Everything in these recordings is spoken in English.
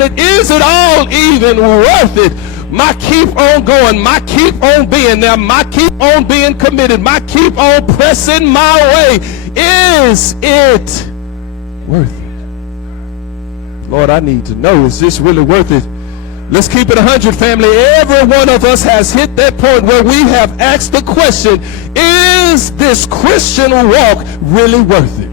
doing it? Is it all even worth it? My keep on going, my keep on being there, my keep on being committed, my keep on pressing my way. Is it worth it? Lord, I need to know, is this really worth it? Let's keep it 100, family. Every one of us has hit that point where we have asked the question, is this Christian walk really worth it?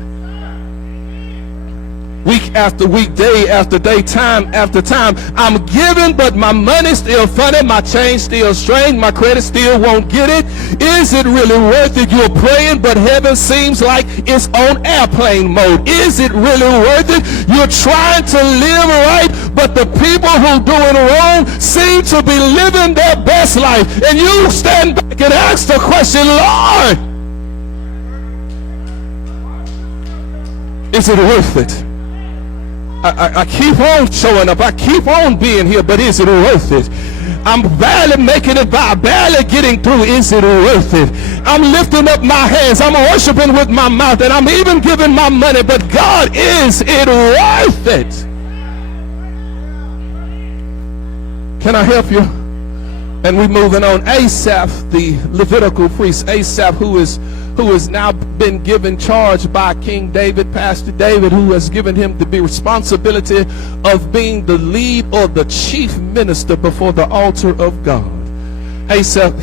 Week after week, day after day, time after time, I'm giving, but my money's still funny, my change still strange, my credit still won't get it. Is it really worth it? You're praying, but heaven seems like it's on airplane mode. Is it really worth it? You're trying to live right, but the people who do it wrong seem to be living their best life. And you stand back and ask the question, Lord, is it worth it? I keep on showing up. I keep on being here, but is it worth it? I'm barely making it by, barely getting through. Is it worth it? I'm lifting up my hands. I'm worshiping with my mouth, and I'm even giving my money. But God, is it worth it? Can I help you? And we're moving on. Asaph, the Levitical priest, Asaph, who has now been given charge by King David, Pastor David, who has given him the responsibility of being the lead or the chief minister before the altar of God. Asaph,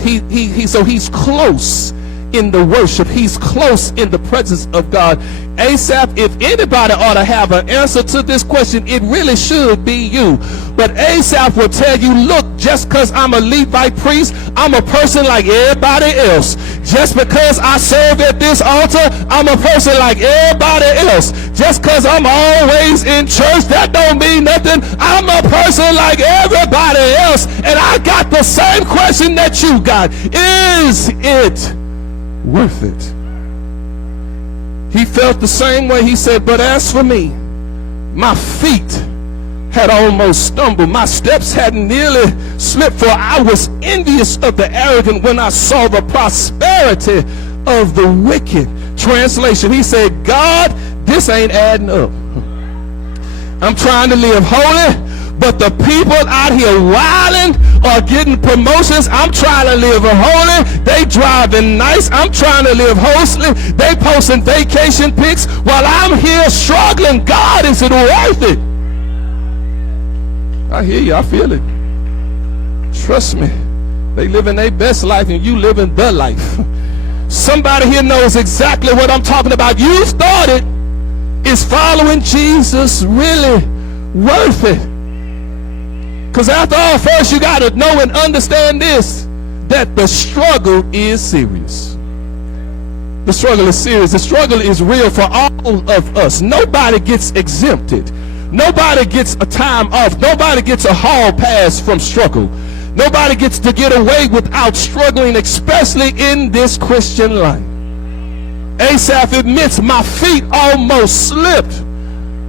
so he's close in the worship. He's close in the presence of God. Asaph, if anybody ought to have an answer to this question, it really should be you. But Asaph will tell you, look, just because I'm a Levite priest, I'm a person like everybody else. Just because I serve at this altar, I'm a person like everybody else. Just because I'm always in church, that don't mean nothing. I'm a person like everybody else. And I got the same question that you got. Is it worth it? He felt the same way. He said, but as for me, my feet had almost stumbled. My steps had nearly slipped, for I was envious of the arrogant when I saw the prosperity of the wicked. Translation, he said, God, this ain't adding up. I'm trying to live holy, but the people out here wilding or getting promotions. I'm trying to live holy. They driving nice. I'm trying to live hostly. They posting vacation pics while I'm here struggling. God, is it worth it? I hear you. I feel it. Trust me. They living their best life and you living the life. Somebody here knows exactly what I'm talking about. You started. Is following Jesus really worth it? Because after all, first you got to know and understand this, that the struggle is serious. The struggle is serious. The struggle is real for all of us. Nobody gets exempted. Nobody gets a time off. Nobody gets a hall pass from struggle. Nobody gets to get away without struggling, especially in this Christian life. Asaph admits, my feet almost slipped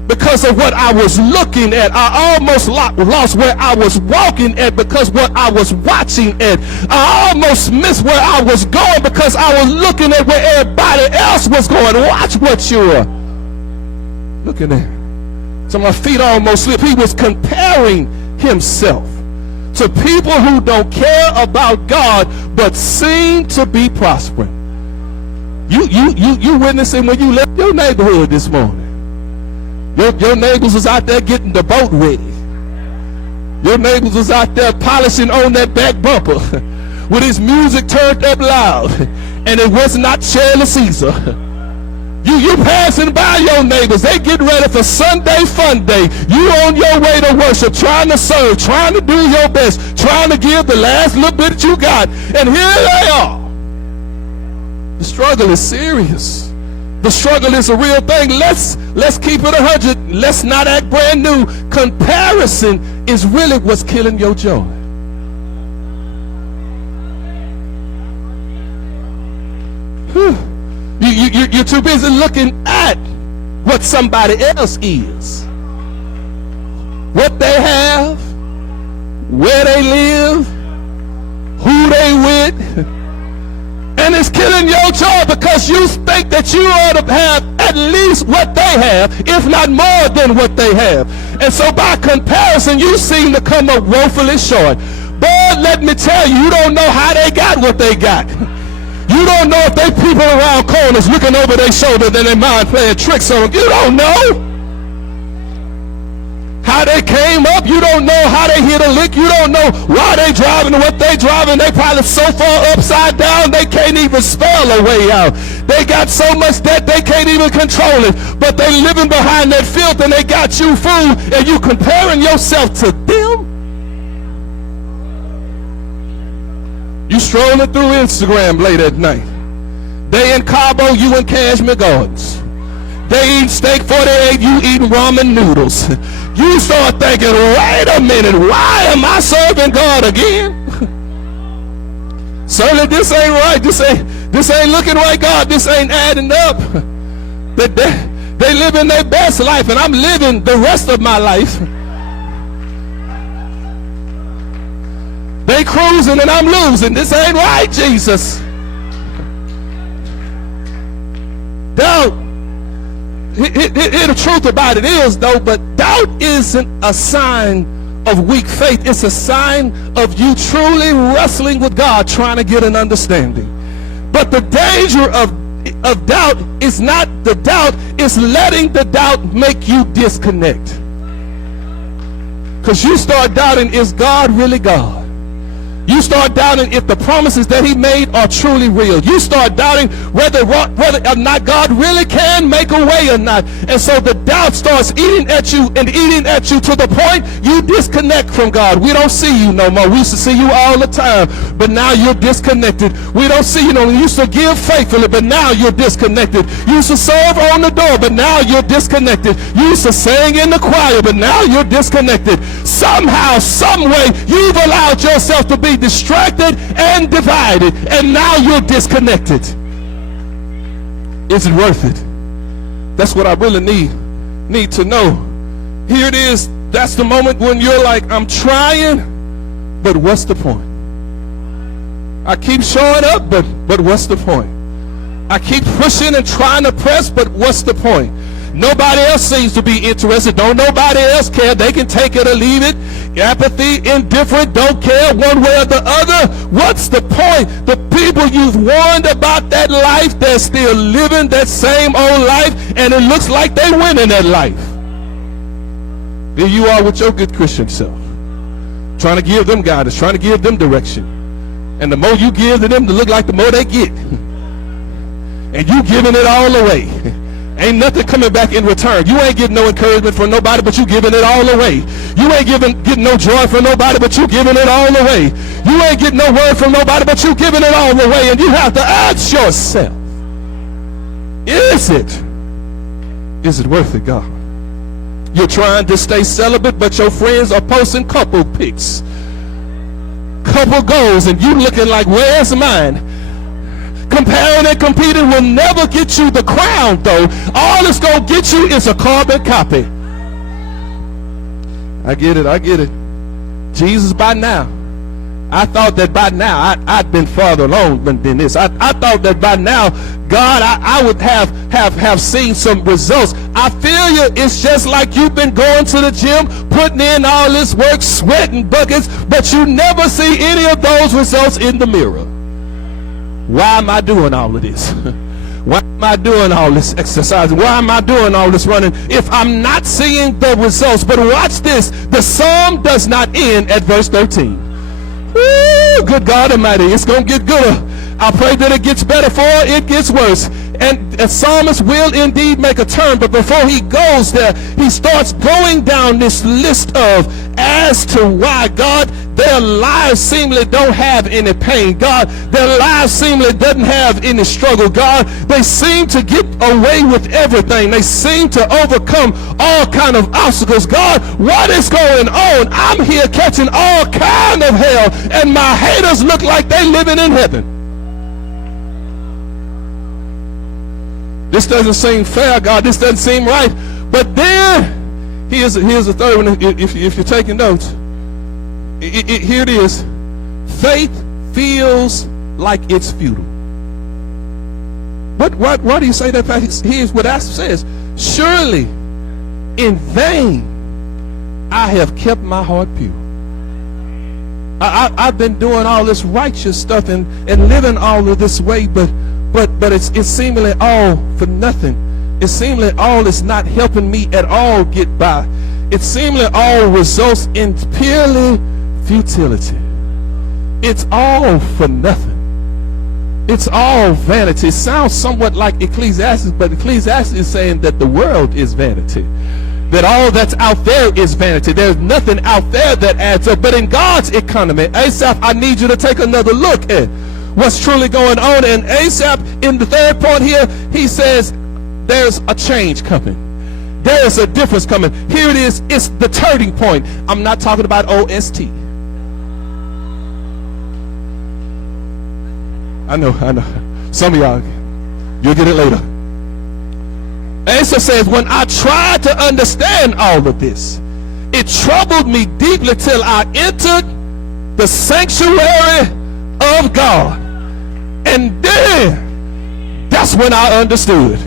because of what I was looking at. I almost lost where I was walking at because what I was watching at. I almost missed where I was going because I was looking at where everybody else was going. Watch what you're looking at. So my feet almost slipped. He was comparing himself to people who don't care about God but seem to be prospering. You witnessing when you left your neighborhood this morning. Your neighbors was out there getting the boat ready. Your neighbors was out there polishing on that back bumper with his music turned up loud, and it was not Shirley Caesar. You passing by your neighbors. They getting ready for Sunday fun day. You on your way to worship, trying to serve, trying to do your best, trying to give the last little bit that you got, and here they are. The struggle is serious. The struggle is a real thing. Let's keep it 100. Let's not act brand new. Comparison is really what's killing your joy. You're too busy looking at what somebody else is, what they have, where they live, who they with, and it's killing stealing your joy because you think that you ought to have at least what they have, if not more than what they have. And so by comparison, you seem to come up woefully short. But let me tell you, you don't know how they got what they got. You don't know if they people around corners looking over their shoulder, then they mind playing tricks on them. You don't know how they came up. You don't know how they hit a lick. You don't know why they driving and what they driving. They probably so far upside down they can't even spell a way out. They got so much debt they can't even control it. But they living behind that filth and they got you fooled, and you comparing yourself to them. You strolling through Instagram late at night. They in Cabo, you in Cashmere Gardens. They eat steak 48, you eating ramen noodles. You start thinking, wait a minute, why am I serving God again? Certainly this ain't right. This ain't looking right, God. This ain't adding up. They living their best life, and I'm living the rest of my life. They cruising and I'm losing. This ain't right, Jesus. Doubt. The truth about it is, though, but doubt isn't a sign of weak faith. It's a sign of you truly wrestling with God, trying to get an understanding. But the danger of doubt is not the doubt, it's letting the doubt make you disconnect. Because you start doubting, is God really God? You start doubting if the promises that he made are truly real. You start doubting whether or not God really can make a way or not. And so the doubt starts eating at you and eating at you to the point you disconnect from God. We don't see you no more. We used to see you all the time, but now you're disconnected. We don't see you no more. You used to give faithfully, but now you're disconnected. You used to serve on the door, but now you're disconnected. You used to sing in the choir, but now you're disconnected. Somehow, some way, you've allowed yourself to be distracted and divided, and now you're disconnected. Is it worth it? That's what I really need to know. Here it is. That's the moment when you're like, I'm trying, but what's the point? I keep showing up, but what's the point? I keep pushing and trying to press, but what's the point? Nobody else seems to be interested. Don't nobody else care. They can take it or leave it. Apathy, indifferent, don't care one way or the other. What's the point? The people you've warned about that life, they're still living that same old life, and it looks like they're winning that life. There you are with your good Christian self, trying to give them guidance, trying to give them direction. And the more you give to them, to look like the more they get. And you giving it all away. Ain't nothing coming back in return. You ain't getting no encouragement from nobody, but you giving it all away. You ain't getting no joy from nobody, but you giving it all away. You ain't getting no word from nobody, but you giving it all away. And you have to ask yourself, is it worth it, God? You're trying to stay celibate, but your friends are posting couple pics, couple goals, and you looking like, where's mine? Comparing and competing will never get you the crown, though. All it's going to get you is a carbon copy. I get it. Jesus, by now, I thought that by now I'd been farther along than this. I thought that by now, God, I would have seen some results. I feel you. It's just like you've been going to the gym, putting in all this work, sweating buckets, but you never see any of those results in the mirror. Why am I doing all of this? Why am I doing all this exercise? Why am I doing all this running if I'm not seeing the results? But watch this. The psalm does not end at verse 13. Woo, good God Almighty. It's going to get gooder. I pray that it gets better for it gets worse. And the psalmist will indeed make a turn, but before he goes there, he starts going down this list of as to why, God, their lives seemingly don't have any pain. God, their lives seemingly doesn't have any struggle. God, they seem to get away with everything. They seem to overcome all kind of obstacles. God, what is going on? I'm here catching all kind of hell, and my haters look like they living in heaven. This doesn't seem fair, God. This doesn't seem right. But then, here's the third one, if you're taking notes. Here it is. Faith feels like it's futile. Why do you say that? Here's what Asaph says. Surely in vain I have kept my heart pure. I've been doing all this righteous stuff and living all of this way, but it's seemingly all for nothing. It seemingly all is not helping me at all get by. It seemingly all results in purely futility. It's all for nothing. It's all vanity. It sounds somewhat like Ecclesiastes, but Ecclesiastes is saying that the world is vanity. That all that's out there is vanity. There's nothing out there that adds up. But in God's economy, Asaph, I need you to take another look at what's truly going on. And Asaph, in the third point here, he says there's a change coming. There's a difference coming. Here it is. It's the turning point. I'm not talking about OST. I know. Some of y'all, you'll get it later. Asa says, when I tried to understand all of this, it troubled me deeply till I entered the sanctuary of God. And then, that's when I understood.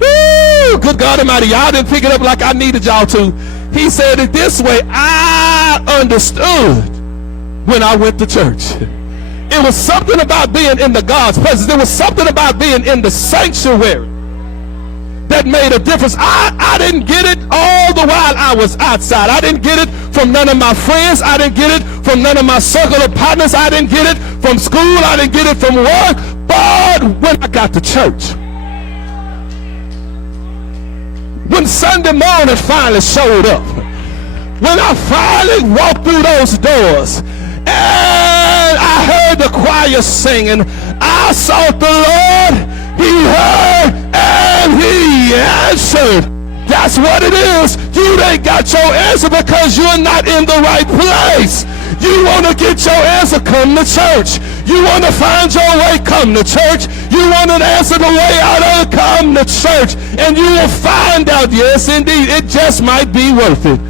Woo! Good God Almighty, y'all didn't pick it up like I needed y'all to. He said it this way, I understood when I went to church. It was something about being in the God's presence. There was something about being in the sanctuary that made a difference. I didn't get it all the while I was outside. I didn't get it from none of my friends. I didn't get it from none of my circle of partners. I didn't get it from school. I didn't get it from work. But when I got to church, when Sunday morning finally showed up, when I finally walked through those doors and I heard the choir singing, I sought the Lord, he heard and he answered. That's what it is. You ain't got your answer because you're not in the right place. You want to get your answer, come to church. You want to find your way, come to church. You want an answer the way out of it, come to church. And you will find out, yes indeed, it just might be worth it.